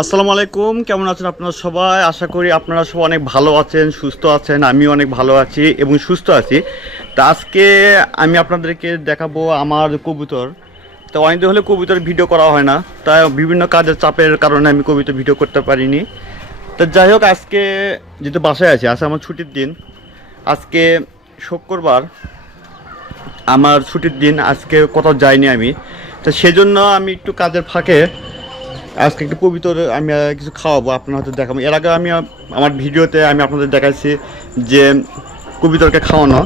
আসসালামু আলাইকুম, কেমন আছেন আপনারা সবাই? আশা করি আপনারা সবাই অনেক ভালো আছেন, সুস্থ আছেন। আমিও অনেক ভালো আছি এবং সুস্থ আছি। তো আজকে আমি আপনাদেরকে দেখাবো আমার কবুতর। তো অনেকদিন হলে কবুতর ভিডিও করা হয় না, তাই বিভিন্ন কাজের চাপের কারণে আমি কবুতর ভিডিও করতে পারিনি। তো যাই হোক, আজকে যেহেতু বাসায় আছি, আজকে আমার ছুটির দিন। আজকে শুক্রবার, আমার ছুটির দিন। আজকে কোথাও যাইনি আমি। তো সেজন্য আমি একটু কাজের ফাঁকে আজকে একটু কবুতর আমি কিছু খাওয়াবো, আপনার হয়তো দেখাবো। এর আগে আমি আমার ভিডিওতে আমি আপনাদের দেখাইছি যে কবুতরকে খাওয়ানো।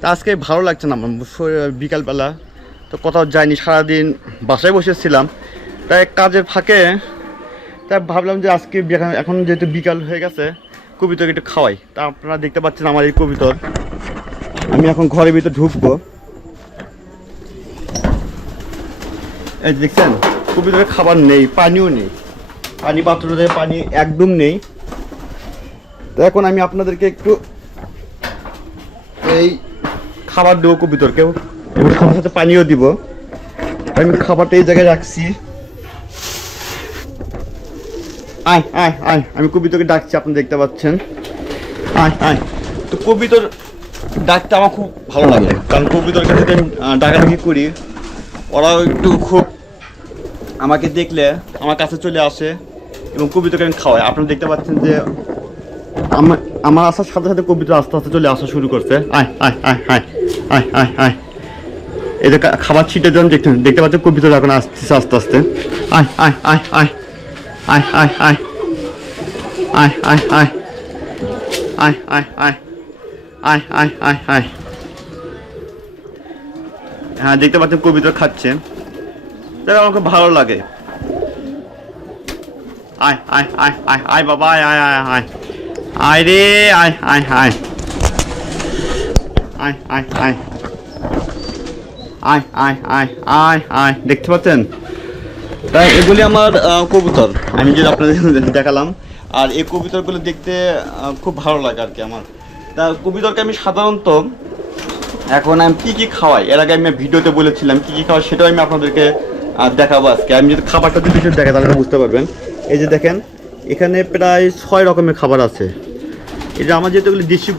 তা আজকে ভালো লাগছে না আমার বিকালবেলা, তো কোথাও যাইনি, সারাদিন বাসায় বসেছিলাম। তাই কাজের ফাঁকে তাই ভাবলাম যে আজকে এখন যেহেতু বিকাল হয়ে গেছে, কবুতরকে একটু খাওয়াই। তা আপনারা দেখতে পাচ্ছেন আমার এই কবুতর। আমি এখন ঘরের ভিতরে ঢুকবো। এই দেখছেন, কবুতরের খাবার নেই, পানিও নেই, পানি পাত্রতে পানি একদম নেই। তো এখন আমি আপনাদেরকে একটু এই খাবার দেবো কবুতরকেও, এবং খাবার সাথে পানিও দিব। আমি খাবারটা এই জায়গায় রাখছি। আয় আয় আয়, আমি কবুতরকে ডাকছি, আপনি দেখতে পাচ্ছেন। আয় আয়। তো কবুতর ডাকতে আমার খুব ভালো লাগে, কারণ কবুতরকে যদি আমি ডাকাডাকি করি, ওরাও একটু খুব আমাকে দেখলে আমার কাছে চলে আসে এবং কবুতরকে আমি খাওয়াই। আপনারা দেখতে পাচ্ছেন যে আমার আসার সাথে সাথে কবুতর আস্তে আস্তে চলে আসা শুরু করছে। আয় আয় আয় আয় আয় আয় আয়। এই যে খাবার ছিটে যখন দেখতে পাচ্ছেন, কবুতর এখন আসতেছে আস্তে আস্তে। আয় আয় আয় আয় আয় আয় আয় আয় আয় আয় আয় আয় আয় আয় আয় আয় আয়। হ্যাঁ, দেখতে পাচ্ছেন কবুতর খাচ্ছে, তাই আমার খুব ভালো লাগে। আয় আয় আয় আয় আয় বাবা, আয় আয় আয় আয় আয় রে, আয় আয় আয় আয় আয় আয় আয় আয় আয় আয় আয়। দেখতে পাচ্ছেন, তাই এগুলি আমার কবুতর, আমি যদি আপনাদের দেখালাম। আর এই কবুতরগুলো দেখতে খুব ভালো লাগে আর কি আমার। তা কবুতরকে আমি সাধারণত এখন আমি কী কী খাওয়াই, এর আগে আমি ভিডিওতে বলেছিলাম কী কী খাওয়াই, সেটাও আমি আপনাদেরকে দেখাবো আজকে। আমি যদি খাবারটা যদি কিছু দেখা তাহলে বুঝতে পারবেন। এই যে দেখেন, এখানে প্রায় 6 রকমের খাবার আছে। এই যে আমার যেহেতু দেশি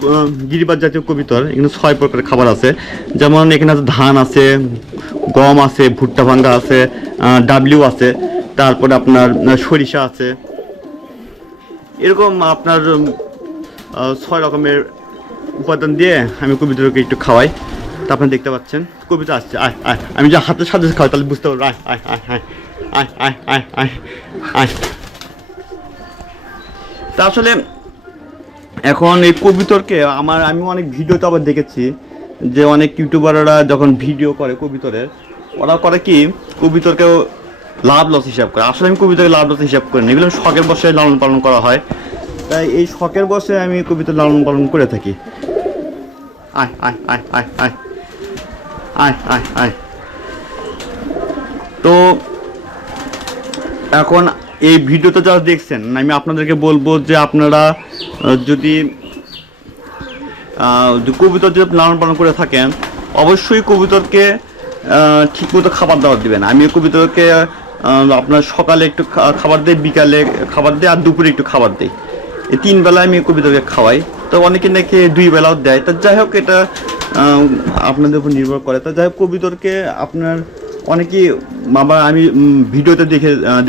গিরিবাজ জাতীয় কবুতর, এখানে 6 প্রকারের খাবার আছে। যেমন এখানে আছে ধান আছে, গম আছে, ভুট্টা ভাঙ্গা আছে, ডাবলিউ আছে, তারপরে আপনার সরিষা আছে। এরকম আপনার 6 রকমের উপাদান দিয়ে আমি কবুতরকে একটু খাওয়াই। তা আপনি দেখতে পাচ্ছেন কবুতর আসছে। আয় আয়, আমি যে হাতের সাথে খাওয়াই তাহলে বুঝতে পারবো। আয় আয় আয় আয় আয় আয় আয় আয় আয়। তা আসলে এখন এই কবুতরকে আমি অনেক ভিডিওতে আবার দেখেছি যে অনেক ইউটিউবাররা যখন ভিডিও করে কবুতরের, ওরা করে কি কবুতরকেও লাভ লস হিসাব করে। আসলে আমি কবুতরকে লাভ লস হিসাব করি না, এগুলো শখের বসে লালন পালন করা হয়। তাই এই শখের বসে আমি কবুতর লালন পালন করে থাকি। আয় আয় আয় আয় আয় আয় আয় আয়। তো এখন এই ভিডিওতে যারা দেখছেন, আমি আপনাদেরকে বলবো যে আপনারা যদি কবুতর যদি লালন পালন করে থাকেন, অবশ্যই কবুতরকে ঠিকমতো খাবার দাবার দিবেন। আমি কবুতরকে আপনার সকালে একটু খাবার দিই, বিকালে খাবার দিই, আর দুপুরে একটু খাবার দিই। এই 3 বেলায় আমি কবুতরকে খাওয়াই। তো অনেকে নাকি 2 বেলাও দেয়। তা যাই হোক, এটা আপনাদের উপর নির্ভর করে। তা যাই হোক, কবুতরকে আপনার অনেকেই আমি ভিডিওতে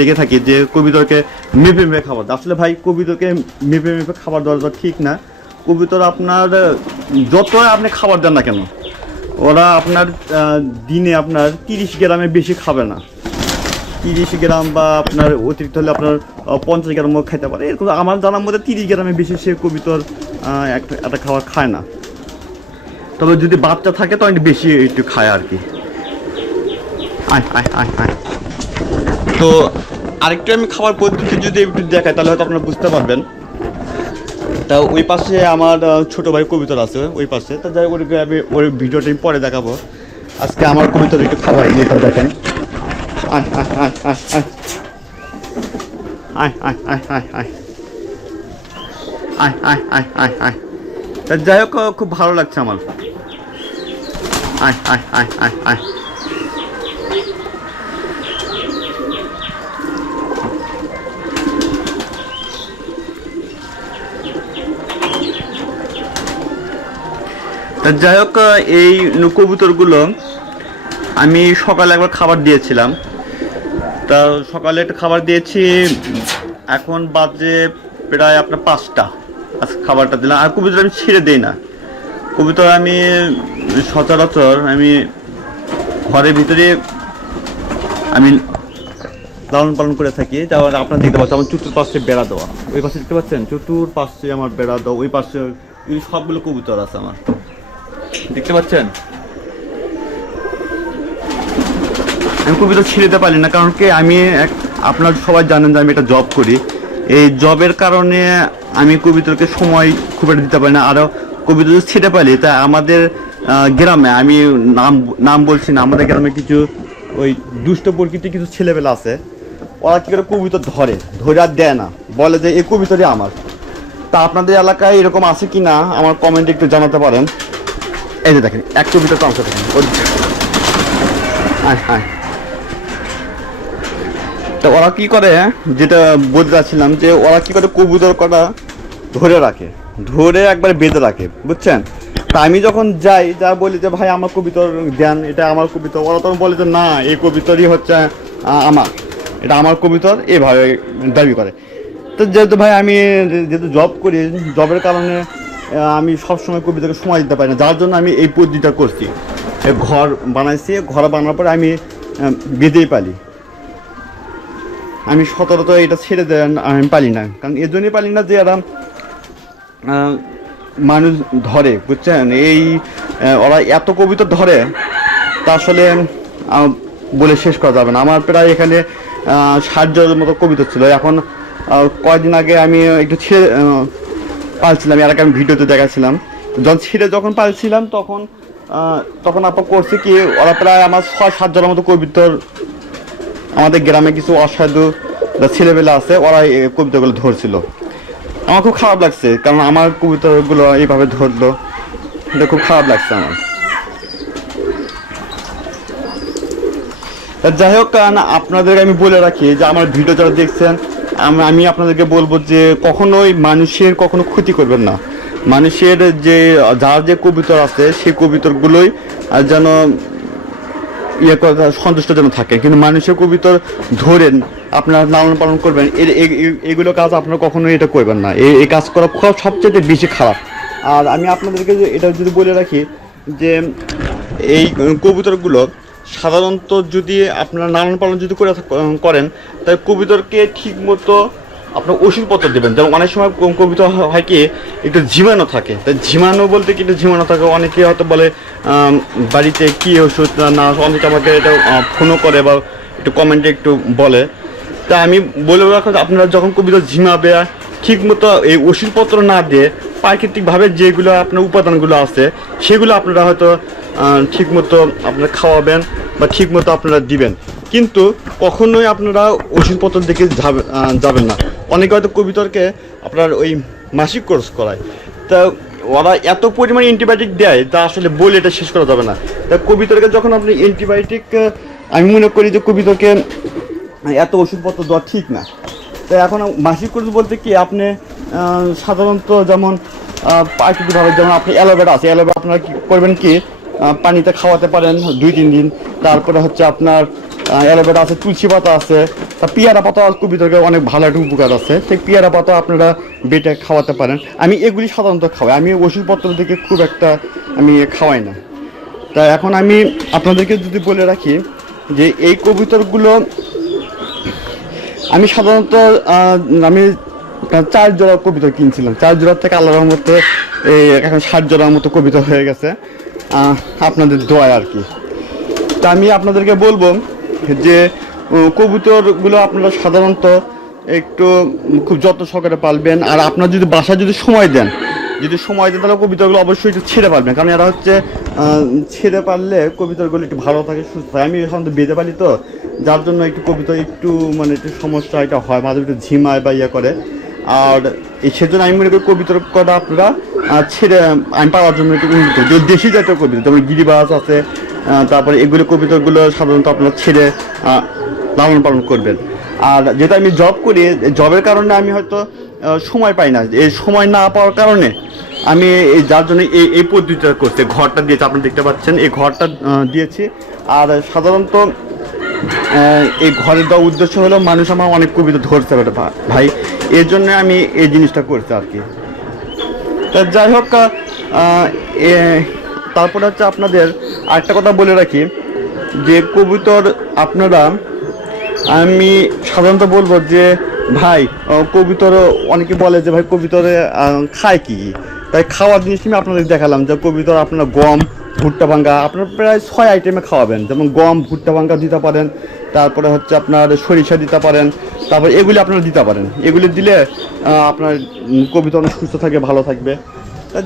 দেখে থাকি যে কবুতরকে মেপে মেপে খাবার দেয়। আসলে ভাই, কবুতরকে মেপে মেপে খাবার দেওয়া ঠিক না। কবুতর আপনার যত আপনি খাবার দেন না কেন, ওরা আপনার দিনে আপনার 30 গ্রামের বেশি খাবে না। 30 গ্রাম বা আপনার অতিরিক্ত হলে আপনার 50 গ্রামও খাইতে পারে। এরকম আমার জানার মধ্যে 30 গ্রামের বেশি সে কবুতর একটা খাবার খায় না। তবে যদি বাচ্চা থাকে তো একটু বেশি একটু খায় আর কি। আয় আয় আয় আয়। তো আরেকটু আমি খাবার পদ্ধতি যদি একটু দেখাই তাহলে হয়তো আপনারা বুঝতে পারবেন। তা ওই পাশে আমার ছোট ভাই কবুতর আছে ওই পাশে। তা যাই হোক, আমি ওই ভিডিওটা আমি পরে দেখাবো। আজকে আমার কবুতর একটু খাওয়াই নিয়ে দেখেন। আয় আয় আয় আয় আয় আয় আয় আয় আয় আয় আয় আয় আয় আয়। তা যাই হোক, খুব ভালো লাগছে আমার। আয় আয় আয় আয় আয়। যাই হোক, এই কবুতরগুলো আমি সকালে একবার খাবার দিয়েছিলাম। তা সকালে একটা খাবার দিয়েছি, এখন বাজে প্রায় আপনার 5টা। আজকে খাবারটা দিলাম। আর কবুতর আমি ছেড়ে দিই না। কবুতর আমি সচরাচর আমি ঘরের ভিতরে আমি লালন পালন করে থাকি। যেমন আপনারা দেখতে পাচ্ছেন আমার চতুর্পাশে বেড়া দেওয়া, ওই পাশে দেখতে পাচ্ছেন চতুর্পাশে আমার বেড়া দেওয়া, ওই পাশে এই সবগুলো কবুতর আছে আমার, দেখতে পাচ্ছেন। আমি কবুতর ছেড়ে দিতে পারি না, কারণ কি আমি আপনারা সবাই জানেন যে আমি একটা জব করি। এই জবের কারণে আমি কবুতরকে সময় খুব একটা দিতে পারি না। আরও কবুতর ছেড়ে পারি, তা আমাদের গ্রামে, আমি নাম বলছি না, আমাদের গ্রামে কিছু ওই দুষ্ট প্রকৃতির কিছু ছেলেবেলা আছে। ওরা কী করে কবুতর ধরে আর দেয় না, বলে যে এই কবুতরই আমার। তা আপনাদের এলাকায় এরকম আছে কি না আমার কমেন্টে একটু জানাতে পারেন। এই যে দেখেন, এক কবুতর তো অংশ দেখেন। হ্যাঁ, তো ওরা কি করে, যেটা বলতে চাচ্ছিলাম, যে ওরা কি করে কবুতর কটা ধরে একবারে বেঁধে রাখে, বুঝছেন। তা আমি যখন যাই বলি যে ভাই আমার কবুতর দেন, এটা আমার কবুতর, ওরা তখন বলে যে না, এই কবুতরই হচ্ছে আমার, এটা আমার কবুতর, এভাবে দাবি করে। তো যেহেতু ভাই আমি যেহেতু জব করি, জবের কারণে আমি সবসময় কবুতরকে সময় দিতে পারি না, যার জন্য আমি এই পদ্ধতিটা করছি। ঘর বানাইছি, ঘর বানানোর পরে আমি বেঁধেই পালি। আমি সচরাচর এটা ছেড়ে দেন আমি পালি না, কারণ এর জন্যই পালি না যে এরা মানুষ ধরে, বুঝছেন। ওরা এত কবুতর ধরে তা আসলে বলে শেষ করা যাবে না। আমার প্রায় এখানে 60 জনের মতো কবুতর ছিল। এখন কয়েকদিন আগে আমি একটু ছেড়ে পালছিলাম, এর আগে আমি ভিডিওতে দেখাচ্ছিলাম। যখন পালছিলাম তখন আপনার করছে কি, ওরা প্রায় আমার 6-7 জনের মতো কবুতর, আমাদের গ্রামে কিছু অসাধু ছেলেবেলা আছে, ওরা এই কবুতরগুলো ধরছিল। আমার খুব খারাপ লাগছে, কারণ আমার কবুতরগুলো এইভাবে ধরলো, এটা খুব খারাপ লাগছে আমার। যাই হোক, কারণ আপনাদেরকে আমি বলে রাখি যে আমার ভিডিও যারা দেখছেন, আমি আপনাদেরকে বলবো যে কখনোই মানুষের কখনো ক্ষতি করবেন না। মানুষের যার যে কবুতর আছে সেই কবুতরগুলোই যেন সন্তুষ্ট যেন থাকে, কিন্তু মানুষের কবুতর ধরেন আপনারা লালন পালন করবেন, এগুলো কাজ আপনারা কখনোই এটা করবেন না। এই কাজ করা সবচেয়ে বেশি খারাপ। আর আমি আপনাদেরকে এটা যদি বলে রাখি যে এই কবুতরগুলো সাধারণত যদি আপনারা লালন পালন যদি করেন, তাহলে কবুতরকে ঠিক মতো আপনার ওষুধপত্র দেবেন। যেমন অনেক সময় কবুতর হয় কি একটু ঝিমানো থাকে, তাই ঝিমানো বলতে কি একটু ঝিমানো থাকে, অনেকে হয়তো বলে বাড়িতে কী ওষুধ না, অনেকে আমাকে এটা ফোনও করে বা একটু কমেন্টে একটু বলে। তা আমি বলে রাখা, আপনারা যখন কবুতর ঝিমাবে ঠিক মতো এই ওষুধপত্র না দিয়ে প্রাকৃতিকভাবে যেগুলো আপনার উপাদানগুলো আছে সেগুলো আপনারা হয়তো ঠিক মতো আপনারা খাওয়াবেন বা ঠিক মতো আপনারা দিবেন, কিন্তু কখনোই আপনারা ওষুধপত্র দিকে যাবেন না। অনেকে হয়তো কবুতরকে আপনার ওই মাসিক কোর্স করায়, তা ওরা এত পরিমাণে অ্যান্টিবায়োটিক দেয় তা আসলে বলে এটা শেষ করা যাবে না। তা কবুতরকে যখন আপনি অ্যান্টিবায়োটিক, আমি মনে করি যে কবুতরকে এত ওষুধপত্র দেওয়া ঠিক না। তো এখন মাসিক কোর্স বলতে কি, আপনি সাধারণত যেমন প্রাকৃতিকভাবে যেমন আপনি অ্যালোভেরা আছে, অ্যালোভেরা আপনারা কী করবেন কি পানিতে খাওয়াতে পারেন 2-3 দিন। তারপরে হচ্ছে আপনার অ্যালোভেরা আছে, তুলসী পাতা আছে, তা পেয়ারা পাতা কবুতরকে অনেক ভালো একটা উপকার আছে, সেই পেয়ারা পাতা আপনারা বেটে খাওয়াতে পারেন। আমি এগুলি সাধারণত খাওয়াই, আমি ওষুধপত্র থেকে খুব একটা আমি খাওয়াই না। তা এখন আমি আপনাদেরকে যদি বলে রাখি যে এই কবুতরগুলো আমি সাধারণত আমি 4 জোড়া কবুতর কিনছিলাম, 4 জোড়ার থেকে আল্লাহর রহমতে এখন 60 জোড়ার মতো কবুতর হয়ে গেছে আপনাদের দোয়ায় আর কি। তা আমি আপনাদেরকে বলবো যে কবুতরগুলো আপনারা সাধারণত একটু খুব যত্ন সহকারে পালবেন। আর আপনার যদি বাসায় যদি সময় দেন তাহলে কবুতরগুলো অবশ্যই একটু ছেড়ে পারবেন, কারণ এরা হচ্ছে ছেড়ে পারলে কবুতরগুলো একটু ভালো থাকে, সুস্থ থাকে। আমি সাধারণত বেঁধে পালি তো, যার জন্য একটু কবুতর একটু মানে একটু সমস্যা এটা হয়, মাঝে একটু ঝিমায় বা ইয়ে করে। আর সেজন্য আমি মনে করি কবুতর কটা আপনারা ছেড়ে আমি পাওয়ার জন্য একটু উন্নত, যে দেশি জাতীয় কবুতর যেমন গিরিবাজ আছে, তারপরে এগুলো কবুতরগুলো সাধারণত আপনারা ছেড়ে লালন পালন করবেন। আর যেহেতু আমি জব করি, জবের কারণে আমি হয়তো সময় পাই না। এই সময় না পাওয়ার কারণে আমি যার জন্য এই পদ্ধতিটা করতে ঘরটা দিয়েছি, আপনি দেখতে পাচ্ছেন এই ঘরটা দিয়েছি। আর সাধারণত এই ঘরে দেওয়ার উদ্দেশ্য হলো মানুষ আমার অনেক কবিতা ধরতে পারে ভাই, এর জন্য আমি এই জিনিসটা করছি আর কি। তা যাই হোক, তারপরে হচ্ছে আপনাদের আরেকটা কথা বলে রাখি যে কবুতর আপনারা, আমি সাধারণত বলবো যে ভাই কবুতর, অনেকে বলে যে ভাই কবুতরে খায় কি, তাই খাওয়ার জিনিস আমি আপনাদের দেখালাম যে কবুতর আপনারা গম, ভুট্টা ভাঙ্গা আপনার প্রায় 6 আইটেমে খাওয়াবেন। যেমন গম, ভুট্টা ভাঙ্গা দিতে পারেন, তারপরে হচ্ছে আপনার সরিষা দিতে পারেন, তারপরে এগুলি আপনারা দিতে পারেন। এগুলি দিলে আপনার কবুতর অনেক সুস্থ থাকবে, ভালো থাকবে।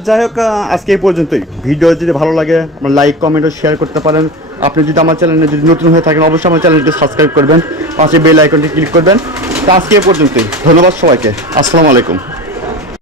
যাই হোক, আজকে এই পর্যন্তই। ভিডিও যদি ভালো লাগে আপনার লাইক, কমেন্ট ও শেয়ার করতে পারেন। আপনি যদি আমার চ্যানেলে যদি নতুন হয়ে থাকেন অবশ্যই আমার চ্যানেলটি সাবস্ক্রাইব করবেন, পাশে বেল আইকনটি ক্লিক করবেন। তো আজকে এই পর্যন্তই, ধন্যবাদ সবাইকে, আসসালামু আলাইকুম।